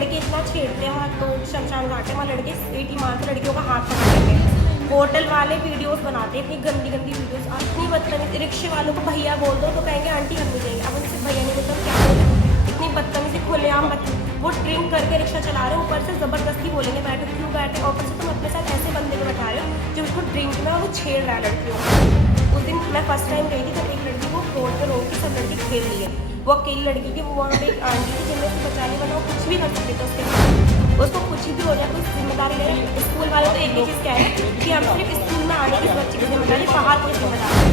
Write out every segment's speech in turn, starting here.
लड़के इतना छेड़ते हैं, वहाँ तो शमशान घाट है, वहाँ लड़के सीटी मारते लड़कियों का हाथ पकड़ लेते हैं। होटल वाले वीडियोस बनाते हैं, इतनी गंदी गंदी वीडियोस। आप इतनी बदतमीज, रिक्शे वालों को भैया बोल दो तो कहेंगे आंटी हम नहीं जाएंगे। अब उनसे भैया नहीं बोलते क्या बोले, इतनी बदतमीजी खुलेआम। वो ड्रिंक करके रिक्शा चला रहे हो, ऊपर से ज़बरदस्ती बोलेंगे बैठो, क्यों बैठे, और ऊपर से तुम अपने साथ ऐसे बंदे को बैठा रहे हो जो उसको ड्रिंक में वो छेड़ रहा है लड़कियों को। उस दिन मैं फर्स्ट टाइम गई थी, तब एक लड़की को रोड पर रोक के सब लड़के खेल लिए। वो अकेली लड़की थी, वो वहाँ पे एक आंटी थी जिनमें उसको बचाने वाला, वो कुछ भी कर सकते थे उसके बाद। उसको कुछ भी हो जाए तो जिम्मेदारी ले रहे। स्कूल वाले तो एक ही चीज़ कह रहे हैं कि हम सिर्फ स्कूल में आने की बच्चे की जिम्मेदारी, बाहर कोई जिम्मेदारी।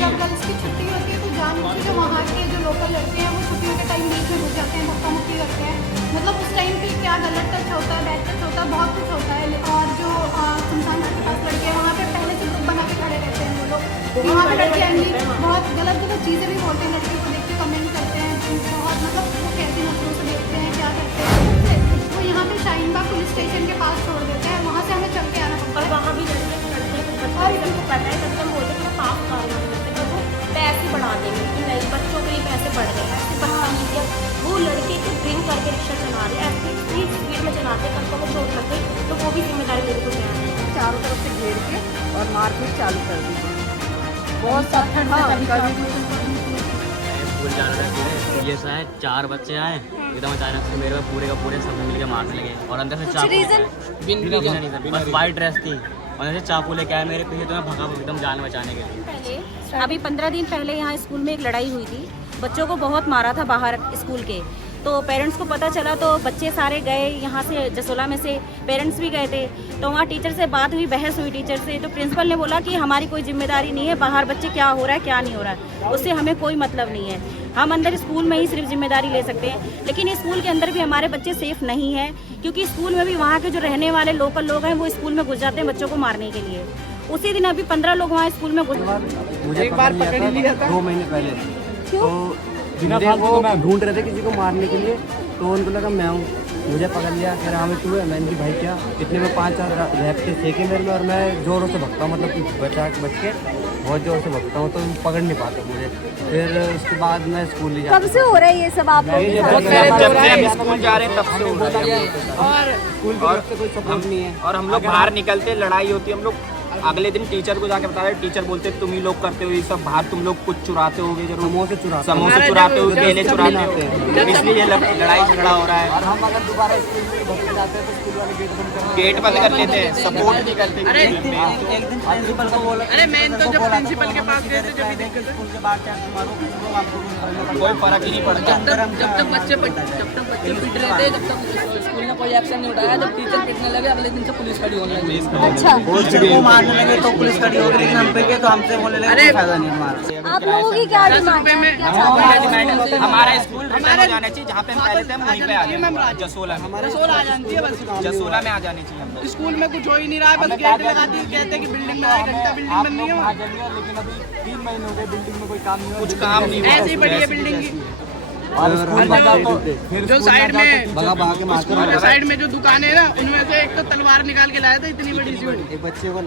जब गर्ल्स की छुट्टी होती है तो जानबूझ के वहाँ के जो लोकल लड़के हैं वो छुट्टियों के टाइम बीच में घुस जाते हैं, धक्का मुक्की करते हैं। मतलब उस टाइम पे क्या गलत टच होता है, बैड टच होता है, बहुत कुछ होता है। और जो शमशान घाट के पास लड़के हैं वहाँ पे पहले से ग्रुप बना के खड़े रहते हैं वो लोग। वहाँ पे लड़के बहुत गलत गलत चीज़ें भी बोलते हैं, लड़के को देख के कमेंट करते हैं, बहुत मतलब वो कैसी नजरों से देखते हैं, क्या करते हैं। वो यहाँ पे शाहीनबाग पुलिस स्टेशन के पास छोड़ देते हैं, वहाँ से हमें चल के आना पड़ता है। और वहाँ भी लड़के और उनको पता है, तब हम बोलते हैं पाप कार्रवाई करते हैं, वो पैसे बढ़ा देंगे कि नहीं बच्चों के लिए पैसे बढ़ रहे हैं, ऐसे बदतमीजियाँ। वो लड़के को ड्रिंक करके रिक्शा चला रहे हैं, ऐसे इतनी स्पीड में चलाते हैं, कल को चोट लग गई तो वो भी जिम्मेदारी मेरे को क्या है। चारों तरफ से घेर के और मारपीट चालू कर दी। बहुत स्कूल जाना था, ये शायद 4 बच्चे आए एकदम अचानक से मेरे को पूरे का पूरे सब मिलके मारने लगे और अंदर से चाकू, बिना बस वाइट ड्रेस थी और ऐसे चाकू लेके आए मेरे पीछे, तो मैं भगा एकदम जान बचाने के लिए। पहले अभी 15 दिन पहले यहाँ स्कूल में एक लड़ाई हुई थी, बच्चों को बहुत मारा था बाहर स्कूल के। तो पेरेंट्स को पता चला तो बच्चे सारे गए यहाँ से, जसोला में से पेरेंट्स भी गए थे। तो वहाँ टीचर से बात हुई, बहस हुई टीचर से। तो प्रिंसिपल ने बोला कि हमारी कोई जिम्मेदारी नहीं है, बाहर बच्चे क्या हो रहा है क्या नहीं हो रहा है उससे हमें कोई मतलब नहीं है, हम अंदर स्कूल में ही सिर्फ जिम्मेदारी ले सकते हैं। लेकिन स्कूल के अंदर भी हमारे बच्चे सेफ नहीं है, क्योंकि स्कूल में भी वहाँ के जो रहने वाले लोकल लोग हैं वो स्कूल में घुस जाते हैं बच्चों को मारने के लिए। उसी दिन अभी 15 लोग वहाँ स्कूल में घुस। मुझे एक बार पकड़ लिया था 2 महीने पहले। तो वो ढूंढ रहे थे किसी को मारने के लिए, तो उनको लगा मैं हूँ, मुझे पकड़ लिया। कह रहा हमें तू है, मैंने भाई क्या, इतने में 5-4 रैपटे सेके मेरे में और मैं जोरों से भगता हूँ, मतलब बच के बहुत जोर से भगता हूँ, तो पकड़ नहीं पाता मुझे। फिर उसके बाद मैं स्कूल नहीं जाता। कब से हो रहा है ये सब आप लोग? जब से हम स्कूल जा रहे हैं तब से हो रहा है। और स्कूल की तरफ से कोई सपोर्ट नहीं है। और हम लोग बाहर निकलते, लड़ाई होती है, हम लोग अगले दिन टीचर को जाके बता रहे, टीचर बोलते तुम ही लोग करते हो ये सब, बाहर तुम लोग कुछ चुराते होगे जरूर, समोसे चुराते हो, केले चुराते हो, इसलिए लड़ाई झगड़ा हो रहा है। और हम अगर दोबारा स्कूल में भगने जाते हैं तो स्कूल वाले गेट बंद कर लेते हैं, सपोर्ट नहीं करते। एक दिन प्रिंसिपल को बोला, अरे मैं तो जब प्रिंसिपल के पास गए थे जब भी दिक्कत स्कूल के बाहर क्या मारो कोई फर्क ही नहीं पड़ता। जब तक बच्चे पिट रहे थे, जब तक स्कूल ने कोई एक्शन नहीं उठाया, जब टीचर पिटने लगे अगले दिन से पुलिस खड़ी होने लगी। अच्छा, टीचर को मारने लगे तो पुलिस खड़ी हो गई, लेकिन हम पे के तो हमसे बोलने लगे फायदा नहीं हमारा। आप लोगों की क्या डिमांड है? हमारा स्कूल हमारा जाना चाहिए, जहाँ पे हम पहले थे हम वहीं पे आ जाए, जसोला में। आ जाती है बस, जसोला में आ जानी चाहिए हम लोग। स्कूल में कुछ हो ही नहीं रहा है, बस गेट लगा दी, कहते हैं कि बिल्डिंग में 1 घंटा बिल्डिंग बन रही है, लेकिन अभी 3 महीने हो गए बिल्डिंग में कोई काम नहीं, कुछ काम नहीं हुआ। ऐसे ही बड़ी है बिल्डिंग की। और स्कूल जो साइड में भगा के मारते हैं। साइड में जो दुकान है ना, उनमें से एक तो तलवार निकाल के लाया था इतनी बड़ी सी, एक बच्चे को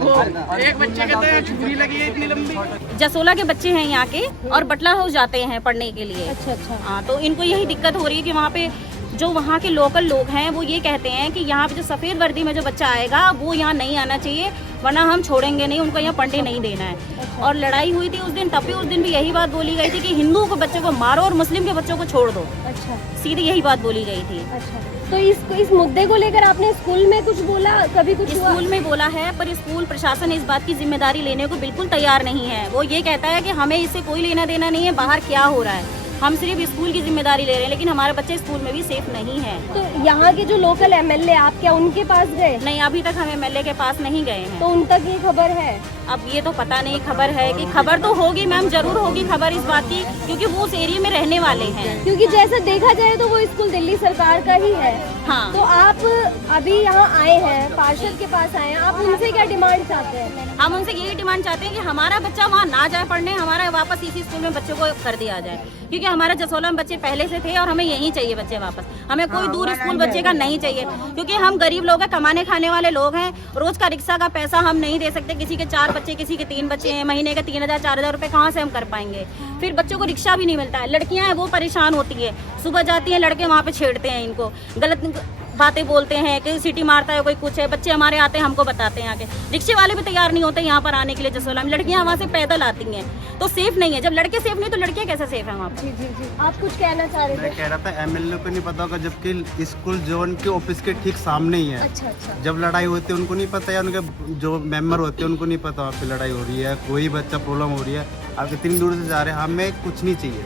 एक बच्चे के तो छुरी लगी है इतनी लंबी। जसोला के बच्चे हैं यहाँ के और बटला हाउस जाते हैं पढ़ने के लिए। अच्छा। हाँ, तो इनको यही दिक्कत हो रही है कि वहाँ पे जो वहाँ के लोकल लोग हैं वो ये कहते हैं कि यहाँ पे जो सफ़ेद वर्दी में जो बच्चा आएगा वो यहाँ नहीं आना चाहिए, वरना हम छोड़ेंगे नहीं, उनको यहाँ पढ़ने नहीं देना है। और लड़ाई हुई थी उस दिन, तब भी उस दिन भी यही बात बोली गई थी कि हिंदू के बच्चों को मारो और मुस्लिम के बच्चों को छोड़ दो। अच्छा, सीधी यही बात बोली गई थी। अच्छा। तो इस मुद्दे को लेकर आपने स्कूल में कुछ बोला, कभी कुछ हुआ? स्कूल में बोला है, पर स्कूल प्रशासन इस बात की जिम्मेदारी लेने को बिल्कुल तैयार नहीं है। वो ये कहता है कि हमें इससे कोई लेना देना नहीं है, बाहर क्या हो रहा है, हम सिर्फ स्कूल की जिम्मेदारी ले रहे हैं, लेकिन हमारे बच्चे स्कूल में भी सेफ नहीं हैं। तो यहाँ के जो लोकल एमएलए, आप क्या उनके पास गए? नहीं, अभी तक हम एमएलए के पास नहीं गए हैं। तो उन तक ये खबर है? अब ये तो पता नहीं, खबर है कि खबर तो होगी मैम, जरूर होगी खबर इस बात की, क्योंकि वो उस एरिया में रहने वाले हैं। क्योंकि जैसा देखा जाए तो वो स्कूल दिल्ली सरकार का ही है। हाँ। तो आप अभी यहाँ आए हैं, पार्षद के पास आए हैं, आप उनसे क्या डिमांड चाहते हैं? हम उनसे यही डिमांड चाहते हैं कि हमारा बच्चा वहाँ ना जाए पढ़ने, हमारा वापस इसी स्कूल में बच्चों को कर दिया जाए, क्योंकि हमारा जसोला में बच्चे पहले से थे और हमें यही चाहिए बच्चे वापस, हमें कोई दूर स्कूल बच्चे का नहीं चाहिए, क्योंकि हम गरीब लोग हैं, कमाने खाने वाले लोग हैं, रोज का रिक्शा का पैसा हम नहीं दे सकते, किसी के 4 बच्चे, किसी के 3 बच्चे हैं, महीने के 3,000-4,000 रुपए कहाँ से हम कर पाएंगे। फिर बच्चों को रिक्शा भी नहीं मिलता है, लड़कियां हैं वो परेशान होती है, सुबह जाती हैं लड़के वहाँ पे छेड़ते हैं इनको, गलत बातें बोलते हैं कि सीटी मारता है कोई कुछ है। बच्चे हमारे आते हैं हमको बताते हैं, आके रिक्शे वाले भी तैयार नहीं होते यहाँ पर आने के लिए जसोला में। लड़कियाँ वहाँ से पैदल आती हैं तो सेफ नहीं है। जब लड़के सेफ नहीं तो लड़कियाँ कैसे सेफ है वहाँ पर? जी जी जी, आप कुछ कहना चाह रहे मैं थे? कह रहा था एमएलए को नहीं पता होगा, जबकि स्कूल जोन के ऑफिस के ठीक सामने ही है। अच्छा अच्छा, जब लड़ाई होती है उनको नहीं पता, या उनके जो मेंबर होते हैं उनको नहीं पता वहाँ पे लड़ाई हो रही है, कोई बच्चा प्रॉब्लम हो रही है। आप इतनी दूर से जा रहे हैं, हमें कुछ नहीं चाहिए।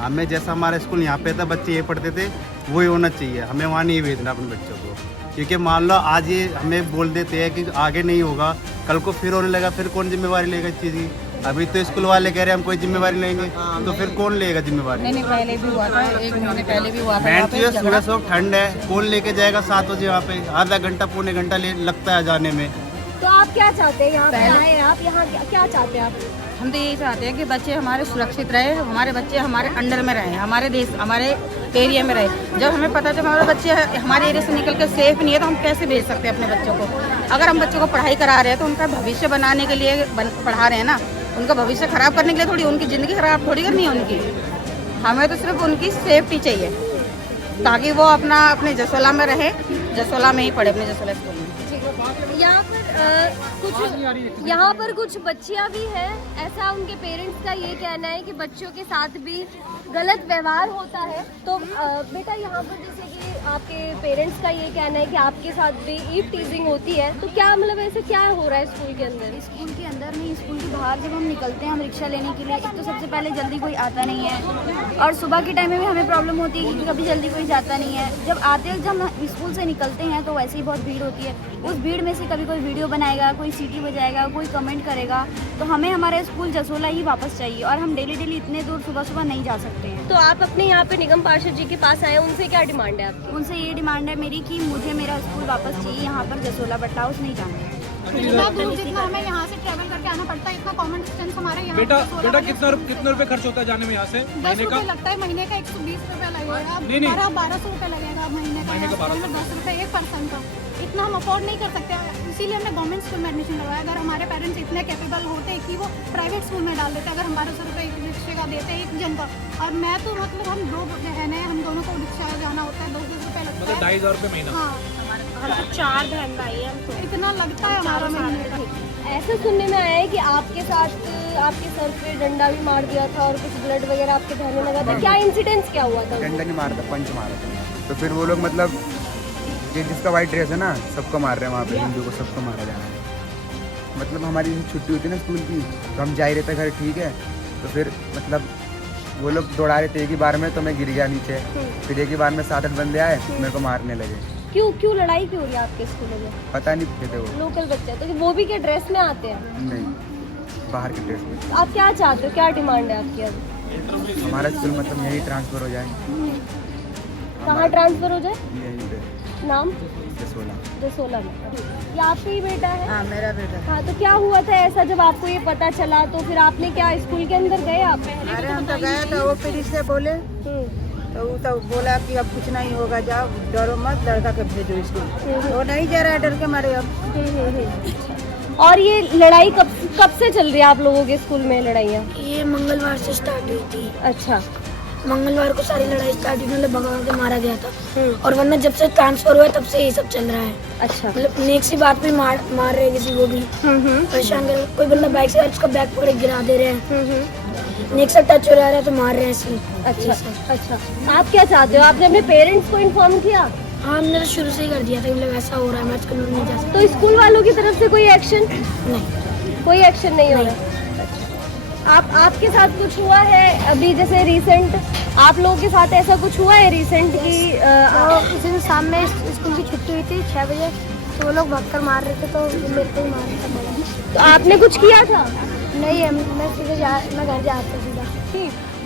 हमें जैसा हमारा स्कूल यहाँ पे था, बच्चे ये पढ़ते थे, वही होना चाहिए। हमें वहाँ नहीं भेजना अपने बच्चों को, क्योंकि मान लो आज ये हमें बोल देते हैं कि आगे नहीं होगा, कल को फिर होने लगा, फिर कौन जिम्मेवारी लेगा इस चीज़ की? अभी तो स्कूल वाले कह रहे हैं हम कोई जिम्मेवारी लेंगे, तो फिर कौन लेगा जिम्मेवारी? नहीं पहले भी हुआ था, 1 महीने पहले भी हुआ था। मैं तो सुबह सुबह ठंड है, कौन लेके जाएगा 7 बजे? वहाँ पे आधा घंटा पौने घंटा लगता है जाने में। तो आप क्या चाहते हैं? यहाँ पे आए हैं आप, यहाँ क्या चाहते हैं आप? हम तो यही चाहते हैं कि बच्चे हमारे सुरक्षित रहे, हमारे बच्चे हमारे अंडर में रहे, हमारे देश हमारे एरिया में रहे। जब हमें पता चला हमारे बच्चे हमारे एरिया से निकल के सेफ नहीं है तो हम कैसे भेज सकते हैं अपने बच्चों को? अगर हम बच्चों को पढ़ाई करा रहे हैं तो उनका भविष्य बनाने के लिए पढ़ा रहे हैं ना, उनका भविष्य खराब करने के लिए थोड़ी, उनकी ज़िंदगी खराब थोड़ी करनी है उनकी। हमें तो सिर्फ उनकी सेफ्टी चाहिए ताकि वो अपने जसोला में रहे, जसोला में ही पढ़े, अपने जसोला स्कूल में। यहाँ पर कुछ बच्चियाँ भी हैं, ऐसा उनके पेरेंट्स का ये कहना है कि बच्चों के साथ भी गलत व्यवहार होता है। तो बेटा यहाँ पर जैसे कि आपके पेरेंट्स का ये कहना है कि आपके साथ भी ईव टीजिंग होती है, तो क्या मतलब ऐसे क्या हो रहा है स्कूल के अंदर? स्कूल के अंदर नहीं, स्कूल के बाहर जब हम निकलते हैं हम रिक्शा लेने के लिए, एक तो सबसे पहले जल्दी कोई आता नहीं है, और सुबह के टाइम में भी हमें प्रॉब्लम होती है क्योंकि कभी जल्दी कोई जाता नहीं है। जब हम स्कूल से निकलते हैं तो वैसे ही बहुत भीड़ होती है, उस भीड़ में से कभी कोई वीडियो बनाएगा, कोई सीटी बजाएगा, कोई कमेंट करेगा, तो हमें हमारा स्कूल जसोला ही वापस चाहिए, और हम डेली इतने दूर सुबह सुबह नहीं जा सकते हैं। तो आप अपने यहाँ पे निगम पार्षद जी के पास आए, उनसे क्या डिमांड है आपकी? उनसे ये डिमांड है मेरी कि मुझे मेरा स्कूल वापस चाहिए, यहाँ पर जसोला बट हाउस नहीं जाना है। इतना दूर जितना हमें यहाँ से ट्रैवल करके आना पड़ता है, इतना कॉमन डिस्टेंस हमारे यहाँ। बेटा कितना रुपए खर्च होता है जाने में यहाँ से? 10 रुपये लगता है महीने का, 120 रुपये लगेगा, 1200 रुपये लगेगा महीने का, 10 रुपये 1 पर्सन का। इतना हम अफोर्ड नहीं कर सकते, इसीलिए हमने गवर्नमेंट स्कूल में एडमिशन करवाया। अगर हमारे पेरेंट्स इतने कैपेबल होते कि वो प्राइवेट स्कूल में डाल देते, अगर हम 1200 रुपये एक रिक्शे का देते एक जन का, और मैं तो मतलब हम 2 बहन हैं, हम दोनों को रिक्शा जाना होता है, 200 रुपये लगता है, 2,500 रुपये महीना। हाँ, हम तो 4 बहन भाई हैं, हम तो इतना लगता है हमारा महीने का। ऐसा सुनने में आया है कि आपके साथ आपके सर पे डंडा भी मार दिया था और कुछ ब्लड वगैरह आपके बहने लगा था, क्या इंसिडेंस क्या हुआ था? डंडा नहीं मारा था, पंच मारा था। तो फिर वो लोग मतलब ये जिसका वाइट ड्रेस है ना सबको मार रहे हैं, वहाँ पे हिंदू को सबको मारा जा रहा है। मतलब हमारी छुट्टी होती है ना स्कूल की, तो हम जा ही रहते घर, ठीक है। तो फिर मतलब वो लोग दौड़ा रहे थे एक ही बार में, तो मैं गिर गया नीचे। फिर एक ही बार में 7-8 बंदे आए, मेरे को मारने लगे। क्यों लड़ाई क्यों हो रही है आपके स्कूलों में? पता नहीं पूछे थे वो लोकल बच्चे तो वो भी क्या ड्रेस में आते हैं? नहीं, बाहर के ड्रेस में। आप क्या चाहते हो, क्या डिमांड है आपकी? अब हमारा स्कूल मतलब यही ट्रांसफ़र हो जाए। कहाँ ट्रांसफर हो जाए? यहीं पे नाम? जसोला में। ये आपका ही बेटा है? हाँ मेरा बेटा। हाँ, तो क्या हुआ था ऐसा जब आपको ये पता चला, तो फिर आपने क्या स्कूल के अंदर गए आप? अरे हम तो गए तो वो फिर इससे बोले, तो वो तो बोला कि अब कुछ नहीं होगा, जाओ डरो मत, लड़का के भेजो स्कूल। वो नहीं जा रहा है, डर के मारे अब। और ये लड़ाई कब से चल रही है आप लोगों के स्कूल में लड़ाइयाँ? ये मंगलवार से स्टार्ट हुई थी। अच्छा, मंगलवार को सारी लड़ाई स्टार्ट हुई, मतलब भगा के मारा गया था, और वरना जब से ट्रांसफर हुआ तब से ये सब चल रहा है। अच्छा, मतलब नेक्स्ट सी बात पे मार रहे किसी को भी, परेशान कर, कोई बंदा बाइक से उसका बैग पकड़ के गिरा दे रहे हैं, नेक्स्ट से टच हो रहा है तो मार रहे हैं इसलिए। अच्छा, आप क्या चाहते हो? आपने अपने पेरेंट्स को इन्फॉर्म किया? हाँ, हमने तो शुरू से ही कर दिया था, मतलब ऐसा हो रहा है, मैं स्कूल में नहीं जा सकता। तो स्कूल वालों की तरफ से कोई एक्शन? नहीं, कोई एक्शन नहीं हो रहा। आपके साथ कुछ हुआ है अभी, जैसे रिसेंट आप लोगों के साथ ऐसा कुछ हुआ है रिसेंट की? उस दिन शाम में स्कूल की छुट्टी हुई थी 6 बजे, तो वो लोग भागकर मार रहे थे, तो मेरे को ही मार रहे थे। तो आपने कुछ किया था? नहीं, मैं घर जाता सीधा।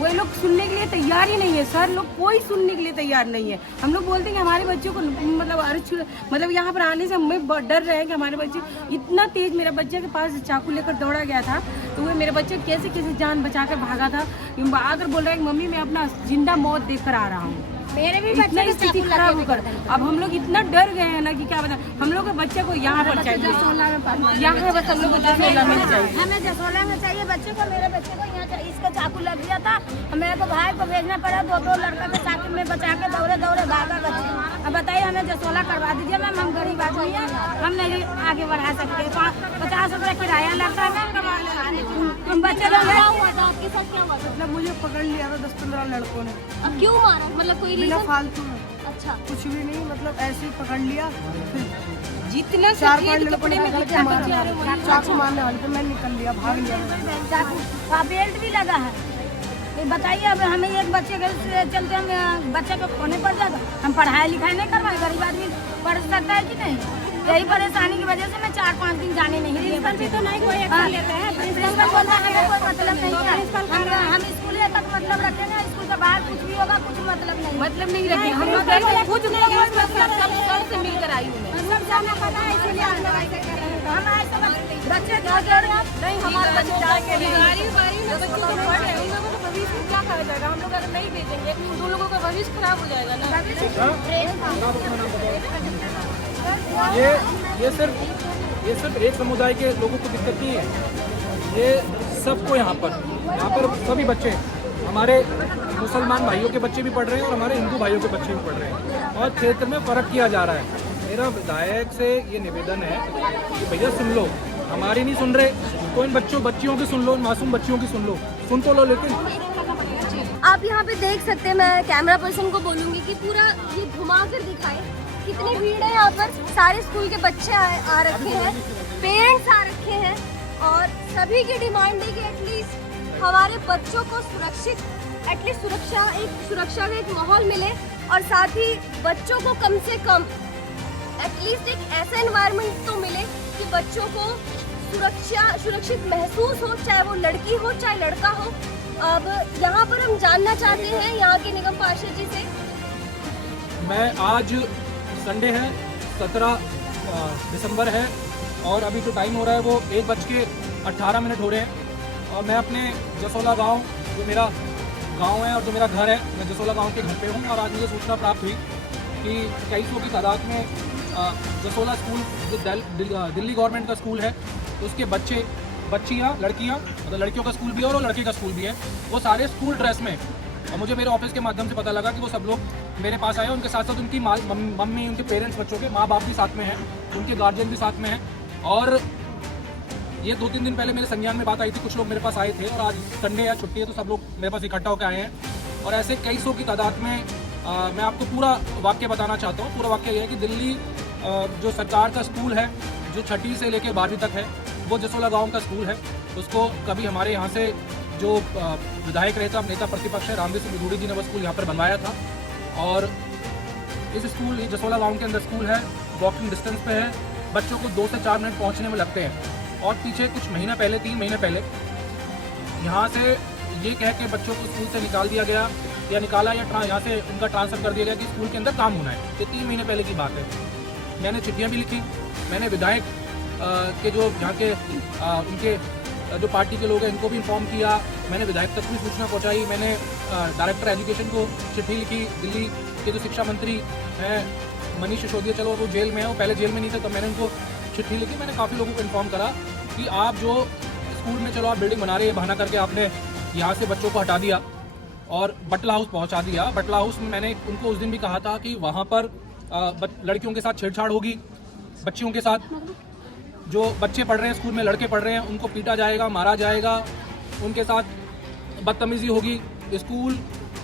वो लोग सुनने के लिए तैयार ही नहीं है सर, लोग कोई सुनने के लिए तैयार नहीं है। हम लोग बोलते हैं कि हमारे बच्चों को मतलब यहाँ पर आने से हमें डर रहे हैं कि हमारे बच्चे इतना तेज, मेरा बच्चे के पास चाकू लेकर दौड़ा गया था, तो वो मेरे बच्चे कैसे जान बचाकर भागा था, आकर बोल रहा है कि मम्मी मैं अपना जिंदा मौत देख कर आ रहा हूँ। मेरे भी इतना बच्चे स्थिति खराब होकर अब हम लोग इतना डर गए हैं ना कि क्या बताएं। हम लोग के बच्चे को यहाँ पर चाहिए, यहाँ बस हम लोग को जसोला में चाहिए। हमें जसोला में चाहिए बच्चे को, मेरे बच्चे को यहाँ चाहिए। इसका चाकू लग गया था, मेरे को भाई को भेजना पड़ा, दो लड़का के साथ में बचा के दौड़े भागा बच्चे। अब बताइए हमें जसोला करवा दीजिए मैम, हम गरीब आदमी हैं, हम नहीं आगे बढ़ा सकते। 50 रुपये किराया लगता है मैम, बच्चे लोग हुआ था आपके साथ, क्या हुआ था? मतलब मुझे पकड़ लिया था 10-15 लड़कों ने अब क्यों मारा, मतलब कोई बिना रीजन? फालतू में, अच्छा, कुछ भी नहीं, मतलब ऐसे ही पकड़ लिया। जितना 4-5 लड़कों ने चाकू मारने वाले थे, मैं निकल लिया, भाग लिया। चाकू बेल्ट भी लगा है। तो बताइए अब हमें एक बच्चे के चलते हम बच्चे को खोने पड़ जाएगा। हम पढ़ाई लिखाई नहीं करवाए, गरीब आदमी पढ़ सकता है कि नहीं? यही परेशानी की वजह से मैं 4-5 दिन जाने नहीं दिए। प्रिंसिपल भी तो नहीं कोई एक्शन लेते हैं, प्रिंसिपल बोलता है हमें कोई मतलब नहीं है, हम स्कूल तक मतलब रखेंगे, स्कूल के बाहर कुछ भी होगा कुछ मतलब नहीं, मतलब नहीं रखी हम लोग खुद सब से मिलकर आई हूँ मैं। सब जाना पता है, इसलिए हम लोग ऐसे कर रहे हैं। हम ऐसे बच्चे क्या कर रहे हैं? नहीं हमारे बच्चे बच्चों को पढ़ रहे हैं, उन लोगों का भविष्य में क्या कहा जाएगा? हम लोग अगर नहीं भेजेंगे तो उन लोगों का भविष्य खराब हो जाएगा ना। ये सिर्फ एक समुदाय के लोगों को दिक्कत नहीं है, ये सबको यहाँ पर सभी बच्चे, हमारे मुसलमान भाइयों के बच्चे भी पढ़ रहे हैं और हमारे हिंदू भाइयों के बच्चे भी पढ़ रहे हैं, और क्षेत्र में फ़र्क किया जा रहा है। मेरा विधायक से ये निवेदन है कि भैया सुन लो, हमारी नहीं सुन रहे तो इन बच्चियों की सुन लो, मासूम बच्चियों की सुन तो लो। लेकिन आप यहाँ पे देख सकते हैं, मैं कैमरा पर्सन को बोलूँगी कि पूरा ये घुमा कर दिखाए कितनी भीड़ है यहाँ पर। सारे स्कूल के बच्चे आ रखे हैं, पेरेंट्स आ रखे हैं, और सभी की डिमांड है कि एटलीस्ट हमारे बच्चों को एटलीस्ट सुरक्षा का एक माहौल मिले, और साथ ही बच्चों को कम से कम एटलीस्ट एक ऐसा एनवायरनमेंट तो मिले कि बच्चों को सुरक्षित महसूस हो, चाहे वो लड़की हो चाहे लड़का हो। अब यहाँ पर हम जानना चाहते हैं यहाँ के निगम पार्षद जी से। मैं आज संडे है, 17 दिसंबर है, और अभी जो टाइम हो रहा है वो 1:18 हो रहे हैं, और मैं अपने जसोला गांव, जो मेरा गांव है और जो मेरा घर है, मैं जसोला गांव के घर पे हूं। और आज मुझे सूचना प्राप्त हुई कि कई सौ की तादाद में जसोला स्कूल, जो दिल्ली गवर्नमेंट का स्कूल है, उसके बच्चियाँ लड़कियाँ, मतलब लड़कियों का स्कूल भी है और लड़के का स्कूल भी है, वो सारे स्कूल ड्रेस में। और मुझे मेरे ऑफिस के माध्यम से पता लगा कि वो सब लोग मेरे पास आए, उनके साथ साथ उनकी मम्मी, उनके पेरेंट्स, बच्चों के माँ बाप भी साथ में हैं, उनके गार्जियन भी साथ में हैं। और ये 2-3 दिन पहले मेरे संज्ञान में बात आई थी, कुछ लोग मेरे पास आए थे, और आज संडे है, छुट्टी है, तो सब लोग मेरे पास इकट्ठा होकर आए हैं। और ऐसे कई सौ की तादाद में मैं आपको पूरा वाक्य बताना चाहता हूँ। पूरा वाक्य ये है कि दिल्ली जो सरकार का स्कूल है, जो 6ठी से लेकर 12वीं तक है, वो जसोला गाँव का स्कूल है। उसको कभी हमारे यहाँ से जो विधायक नेता प्रतिपक्ष है रामवीर सिंह विधूड़ी जी ने वो स्कूल यहाँ पर बनवाया था। और इस स्कूल, जसोला गाँव के अंदर स्कूल है, वॉकिंग डिस्टेंस पे है, बच्चों को 2 से 4 मिनट पहुँचने में लगते हैं। और पीछे कुछ महीने पहले, 3 महीने पहले, यहाँ से ये कह के बच्चों को स्कूल से निकाल दिया गया, या निकाला या यहाँ से उनका ट्रांसफ़र कर दिया गया कि स्कूल के अंदर काम होना है। ये 3 महीने पहले की बात है। मैंने चिट्ठियाँ भी लिखी, मैंने विधायक के जो यहाँ के उनके जो पार्टी के लोग हैं इनको भी इन्फॉर्म किया, मैंने विधायक तक भी सूचना पहुँचाई, मैंने डायरेक्टर एजुकेशन को चिट्ठी लिखी। दिल्ली के जो शिक्षा मंत्री हैं मनीष सिसोदिया, चलो वो जेल में है, वो पहले जेल में नहीं थे, तो मैंने उनको चिट्ठी लिखी। मैंने काफ़ी लोगों को इन्फॉर्म करा कि आप जो स्कूल में, चलो आप बिल्डिंग बना रहे हैं, बहाना करके आपने यहाँ से बच्चों को हटा दिया और बटला हाउस पहुँचा दिया। बटला हाउस में मैंने उनको उस दिन भी कहा था कि वहाँ पर लड़कियों के साथ छेड़छाड़ होगी, बच्चियों के साथ, जो बच्चे पढ़ रहे हैं स्कूल में, लड़के पढ़ रहे हैं, उनको पीटा जाएगा, मारा जाएगा, उनके साथ बदतमीजी होगी। स्कूल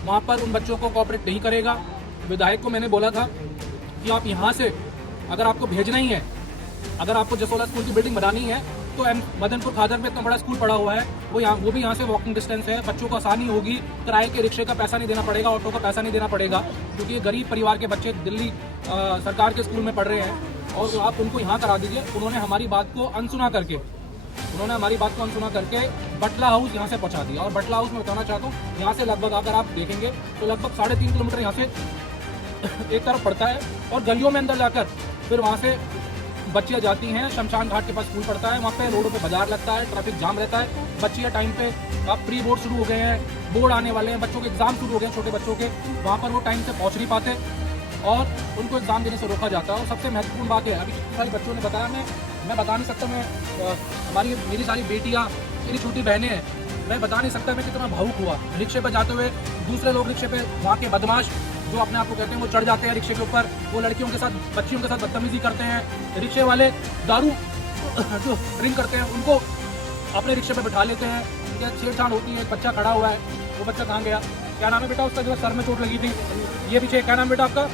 वहाँ पर उन बच्चों को कोऑपरेट नहीं करेगा। विधायक को मैंने बोला था कि आप यहाँ से अगर आपको भेजना ही है, अगर आपको जसोला स्कूल की बिल्डिंग बनानी है, तो मदनपुर खादर में इतना बड़ा स्कूल पड़ा हुआ है, वो भी यहाँ से वॉकिंग डिस्टेंस है, बच्चों को आसानी होगी, किराए के रिक्शे का पैसा नहीं देना पड़ेगा, ऑटो का पैसा नहीं देना पड़ेगा, क्योंकि ये गरीब परिवार के बच्चे दिल्ली सरकार के स्कूल में पढ़ रहे हैं, और आप उनको यहाँ करा दीजिए। उन्होंने हमारी बात को अनसुना करके बटला हाउस यहाँ से पहुँचा दिया। और बटला हाउस में बताना चाहता हूँ, यहाँ से लगभग अगर आप देखेंगे तो लगभग 3.5 किलोमीटर यहाँ से एक तरफ पड़ता है, और गलियों में अंदर जाकर फिर वहाँ से बच्चियाँ जाती हैं, शमशान घाट के पास स्कूल पड़ता है, वहाँ पे रोडों पे बाजार लगता है, ट्रैफिक जाम रहता है। बच्चियाँ टाइम पे, अब प्री बोर्ड शुरू हो गए हैं, बोर्ड आने वाले हैं, बच्चों के एग्जाम शुरू हो गए हैं, छोटे बच्चों के, वहाँ पर वो टाइम से पहुँच नहीं पाते और उनको एग्जाम देने से रोका जाता है। और सबसे महत्वपूर्ण बात है, अभी सारे बच्चों ने बताया, मैं बता नहीं सकता, मेरी सारी बेटियाँ, मेरी छोटी बहनें हैं, मैं बता नहीं सकता मैं कितना भावुक हुआ। रिक्शे पर जाते हुए दूसरे लोग रिक्शे पे, वहाँ के बदमाश जो अपने आप को कहते हैं, वो चढ़ जाते हैं रिक्शे के ऊपर, वो लड़कियों के साथ, बच्चियों के साथ बदतमीजी करते हैं। रिक्शे वाले दारू जो ड्रिंक करते हैं उनको अपने रिक्शे पे बिठा लेते हैं, छेड़छाड़ होती है। एक बच्चा खड़ा हुआ है, वो बच्चा कहाँ गया, क्या नाम है बेटा उसका, जो सर में चोट लगी थी, ये पीछे, क्या नाम बेटा आपका,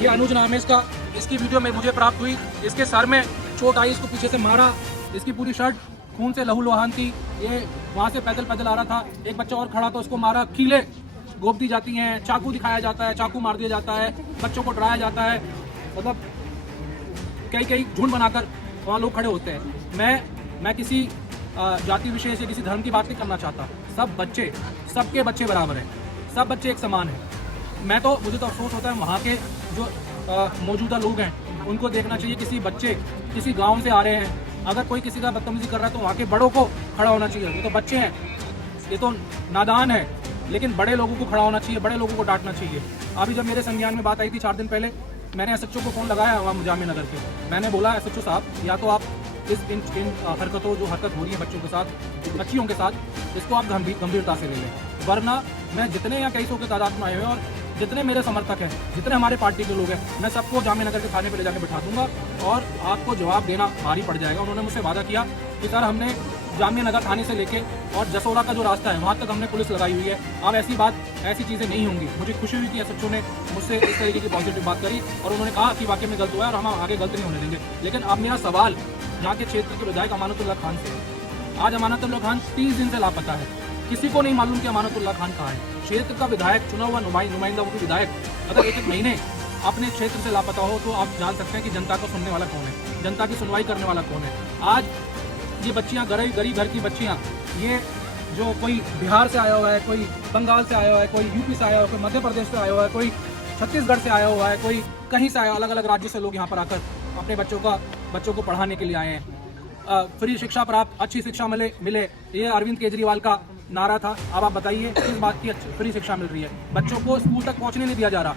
ये अनुज नाम है इसका। इसकी वीडियो में मुझे प्राप्त हुई, इसके सर में चोट आई, इसको पीछे से मारा, इसकी पूरी शर्ट खून से लहूलुहान थी। ये वहाँ से पैदल पैदल आ रहा था, एक बच्चा और खड़ा था, उसको मारा, कीले गोप दी जाती हैं, चाकू दिखाया जाता है, चाकू मार दिया जाता है, बच्चों को डराया जाता है, मतलब कई झुंड बनाकर वहाँ लोग खड़े होते हैं। मैं किसी जाति विशेष या किसी धर्म की बात नहीं करना चाहता। सब बच्चे, सबके बच्चे बराबर हैं, सब बच्चे एक समान हैं। मुझे तो अफसोस होता है वहाँ के जो मौजूदा लोग हैं उनको देखना चाहिए। किसी बच्चे किसी गाँव से आ रहे हैं, अगर कोई किसी का बदतमीजी कर रहा है तो वहाँ के बड़ों को खड़ा होना चाहिए। ये तो बच्चे हैं, ये तो नादान है, लेकिन बड़े लोगों को खड़ा होना चाहिए, बड़े लोगों को डांटना चाहिए। अभी जब मेरे संज्ञान में बात आई थी 4 दिन पहले, मैंने एसएचओ को फ़ोन लगाया वहाँ जामिया नगर के। मैंने बोला एसएचओ साहब, या तो आप इन हरकतों, जो हरकत हो रही है बच्चों के साथ, बच्चियों के साथ, इसको आप गंभीरता से ले लें, वरना मैं जितने यहाँ कई सौ के तादाद में आए हुए और जितने मेरे समर्थक हैं, जितने हमारे पार्टी के लोग हैं, मैं सबको जामिया नगर के थाने पे ले जाकर बिठा दूंगा और आपको जवाब देना भारी पड़ जाएगा। उन्होंने मुझसे वादा किया कि सर, हमने जामिया नगर थाने से लेके और जसोला का जो रास्ता है वहाँ तक हमने पुलिस लगाई हुई है, अब ऐसी चीज़ें नहीं होंगी। मुझे खुशी हुई कि एसएचओ ने मुझसे इस तरीके की पॉजिटिव बात करी और उन्होंने कहा कि वाकई में गलत हुआ है और हम आगे गलत नहीं होने देंगे। लेकिन अब मेरा सवाल यहाँ के क्षेत्र के विधायक अमानतुल्लाह खान से, आज अमानतुल्लाह खान 30 दिन से लापता है, किसी को नहीं मालूम कि अमानतुल्लाह खान कहाँ है। क्षेत्र का विधायक, चुना हुआ नुमाइंदा वो विधायक अगर एक महीने अपने क्षेत्र से लापता हो तो आप जान सकते हैं कि जनता को सुनने वाला कौन है, जनता की सुनवाई करने वाला कौन है। आज ये बच्चियाँ, गरीब घर की बच्चियाँ, ये जो कोई बिहार से आया हुआ है, कोई बंगाल से आया हुआ है, कोई यूपी से आया हुआ है, कोई मध्य प्रदेश से आया हुआ है, कोई छत्तीसगढ़ से आया हुआ है, कोई कहीं से आया, अलग अलग राज्यों से लोग यहाँ पर आकर अपने बच्चों को पढ़ाने के लिए आए हैं। फ्री शिक्षा प्राप्त, अच्छी शिक्षा मिले, ये अरविंद केजरीवाल का नारा था। अब आप बताइए किस बात की फ्री शिक्षा मिल रही है, बच्चों को स्कूल तक पहुँचने नहीं दिया जा रहा।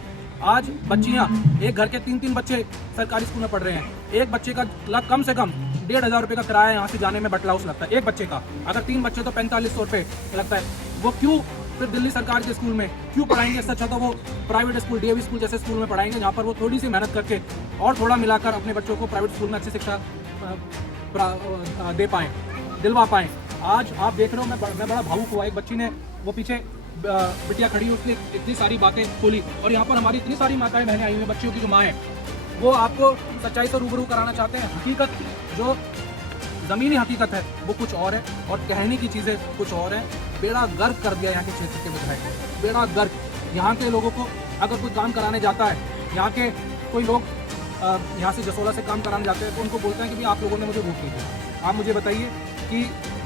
आज बच्चियाँ, एक घर के 3-3 बच्चे सरकारी स्कूल में पढ़ रहे हैं, एक बच्चे का कम से कम 1,500 रुपये का किराया यहाँ से जाने में बटला हाउस लगता है एक बच्चे का, अगर 3 बच्चे तो 4500 रुपये लगता है। वो क्यों फिर दिल्ली सरकार के स्कूल में क्यों पढ़ाएंगे? इससे अच्छा तो वो प्राइवेट स्कूल, डीएवी स्कूल जैसे स्कूल में पढ़ाएंगे, जहाँ पर वो थोड़ी सी मेहनत करके और थोड़ा मिलाकर अपने बच्चों को प्राइवेट स्कूल में अच्छी शिक्षा दे पाएँ, दिलवा पाएँ। आज आप देख रहे हो, मैं बड़ा भावुक हुआ। एक बच्ची ने, वो पीछे बिटिया खड़ी है, उसने इतनी सारी बातें खोली और यहाँ पर हमारी इतनी सारी माताएं बहनें आई हुई हैं, बच्चियों की जो माँ है, वो आपको सच्चाई से रूबरू कराना चाहते हैं। हकीकत, जो ज़मीनी हकीकत है वो कुछ और है और कहने की चीज़ें कुछ और है। बेड़ा गर्क कर दिया यहाँ के क्षेत्र के विधायक ने, बेड़ा गर्क। यहाँ के लोगों को अगर कोई काम कराने जाता है, यहाँ के कोई लोग यहाँ से जसोला से काम कराने जाते हैं तो उनको बोलते हैं कि भाई आप लोगों ने मुझे वोट नहीं दिया। आप मुझे बताइए कि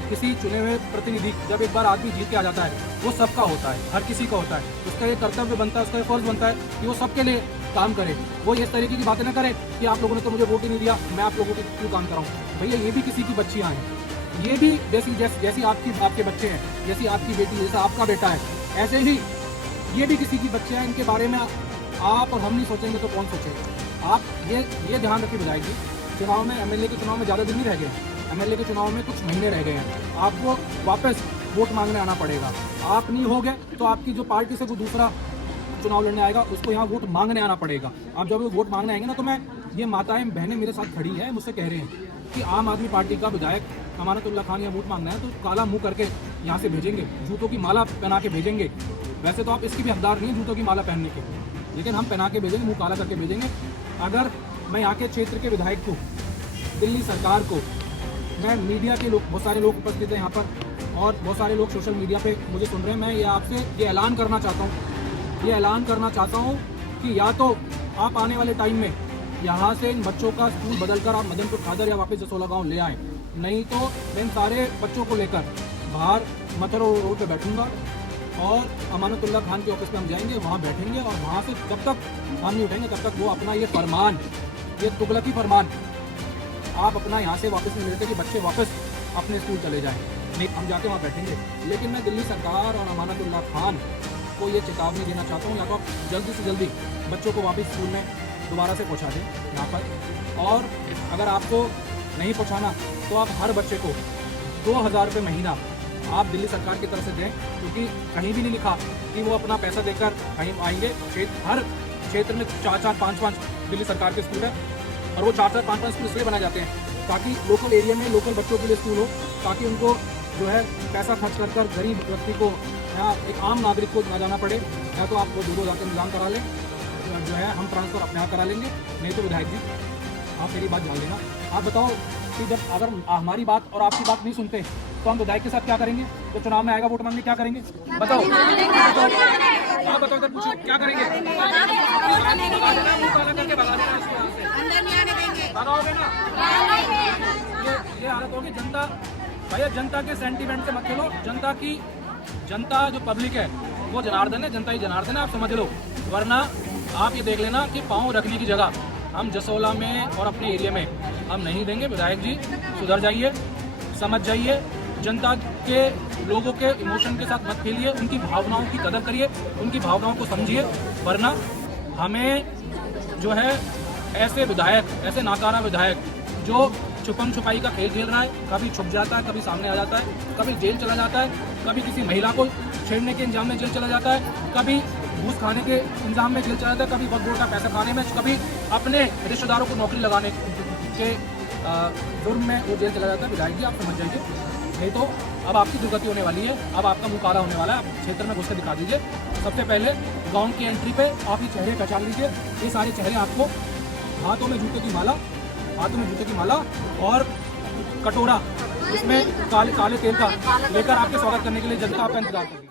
किसी चुने हुए प्रतिनिधि, जब एक बार आदमी जीत के आ जाता है, वो सबका होता है, हर किसी का होता है, उसका ये कर्तव्य बनता है, उसका ये फर्ज बनता है कि वो सबके लिए काम करे। वो इस तरीके की बातें ना करे कि आप लोगों ने तो मुझे वोट ही नहीं दिया, मैं आप लोगों के क्यों काम कराऊँ। भैया, ये भी किसी की बच्चियाँ हैं, ये भी जैसी आपके बच्चे हैं, जैसी आपकी बेटी, जैसा आपका बेटा है, ऐसे ही ये भी किसी की बच्चियाँ हैं। इनके बारे में आप और हम नहीं सोचेंगे तो कौन सोचेगा। आप ये ध्यान रखिए विधायक जी, चुनाव में, एमएलए के चुनाव में ज़्यादा दिन नहीं रह गए, एमएलए के चुनाव में कुछ महीने रह गए हैं। आपको वापस वोट मांगने आना पड़ेगा। आप नहीं हो गए तो आपकी जो पार्टी से कोई दूसरा चुनाव लड़ने आएगा उसको यहाँ वोट मांगने आना पड़ेगा। आप जब वोट मांगने आएंगे ना, तो मैं, ये माताएं बहनें मेरे साथ खड़ी हैं, मुझसे कह रहे हैं कि आम आदमी पार्टी का विधायक अमानतुल्लाह खान यहाँ वोट मांगना है तो काला मुँह करके यहाँ से भेजेंगे, जूतों की माला पहना के भेजेंगे। वैसे तो आप इसकी भी हकदार नहीं है जूतों की माला पहनने के, लेकिन हम पहना के भेजेंगे, मुँह काला करके भेजेंगे। अगर मैं यहाँ के क्षेत्र के विधायक को, दिल्ली सरकार को, मैं मीडिया के लोग, बहुत सारे लोग उपस्थित हैं यहाँ पर और बहुत सारे लोग सोशल मीडिया पे मुझे सुन रहे हैं, मैं ये आपसे ये ऐलान करना चाहता हूँ कि या तो आप आने वाले टाइम में यहाँ से इन बच्चों का स्कूल बदलकर आप मदनपुर खादर या वापस जसोला गाँव ले आएँ, नहीं तो मैं इन सारे बच्चों को लेकर बाहर मथुरा रोड पे बैठूंगा और अमानतुल्लाह खान के ऑफिस में हम जाएंगे, वहाँ बैठेंगे और वहाँ से जब तक हम नहीं उठेंगे तब तक वो अपना ये फरमान, ये तुगलकी फरमान आप अपना यहाँ से वापस नहीं मिलते कि बच्चे वापस अपने स्कूल चले जाएं, नहीं हम जाके वहाँ बैठेंगे। लेकिन मैं दिल्ली सरकार और अमानतुल्लाह खान को ये चेतावनी देना चाहता हूँ, या तो आप जल्दी से जल्दी बच्चों को वापस स्कूल में दोबारा से पहुँचा दें यहाँ पर, और अगर आपको नहीं पहुँचाना तो आप हर बच्चे को 2000 रुपये महीना आप दिल्ली सरकार की तरफ से दें, क्योंकि कहीं भी नहीं लिखा कि वो अपना पैसा देकर कहीं आएंगे। हर क्षेत्र में 4-4, 5-5 दिल्ली सरकार के स्कूल है, और वो 4-4, 5-5 स्कूल इसलिए बनाए जाते हैं ताकि लोकल एरिया में लोकल बच्चों के लिए स्कूल हो, ताकि उनको जो है पैसा खर्च कर गरीब व्यक्ति को या एक आम नागरिक को ना जाना पड़े। या तो आप वो 2-2 हज़ार का इंतजाम करा लें, जो है हम ट्रांसफ़र अपने यहाँ करा लेंगे, नहीं तो विधायक जी आप मेरी बात जान लेना। आप बताओ कि जब अगर हमारी बात और आपकी बात नहीं सुनते तो हम विधायक के साथ क्या करेंगे? तो चुनाव में आएगा वोट मांगने, क्या करेंगे बताओ? आप बताओ, इधर पूछो क्या करेंगे? ये हालत होगी। जनता भैया, जनता के सेंटीमेंट से मत खेलो। जनता जो पब्लिक है वो जनार्दन है, जनता ही जनार्दन है, आप समझ लो। वरना आप ये देख लेना कि पाँव रखने की जगह हम जसोला में और अपने एरिया में हम नहीं देंगे। विधायक जी सुधर जाइए, समझ जाइए, जनता के लोगों के इमोशन के साथ मत खेलिए, उनकी भावनाओं की कदर करिए, उनकी भावनाओं को समझिए। वरना हमें जो है ऐसे विधायक, ऐसे नाकारा विधायक जो छुपम छुपाई का खेल खेल रहा है, कभी छुप जाता है, कभी सामने आ जाता है, कभी जेल चला जाता है, कभी किसी महिला को छेड़ने के इल्जाम में जेल चला जाता है, कभी घूस खाने के इल्जाम में जेल चला जाता है, कभी वक्त बोर्ड का पैसा खाने में, कभी अपने रिश्तेदारों को नौकरी लगाने के जुर्म में वो जेल चला जाता है। विधायक जी आप समझ जाइए, नहीं तो अब आपकी दुर्गति होने वाली है, अब आपका मुँह काला होने वाला है। आप क्षेत्र में घुस के दिखा दीजिए। सबसे पहले गाँव की एंट्री पे आप ये चेहरे पहचान लीजिए। ये सारे चेहरे आपको हाथों में जूते की माला और कटोरा इसमें काले तेल का लेकर आपके स्वागत करने के लिए जनता आपका इंतजार करेगी।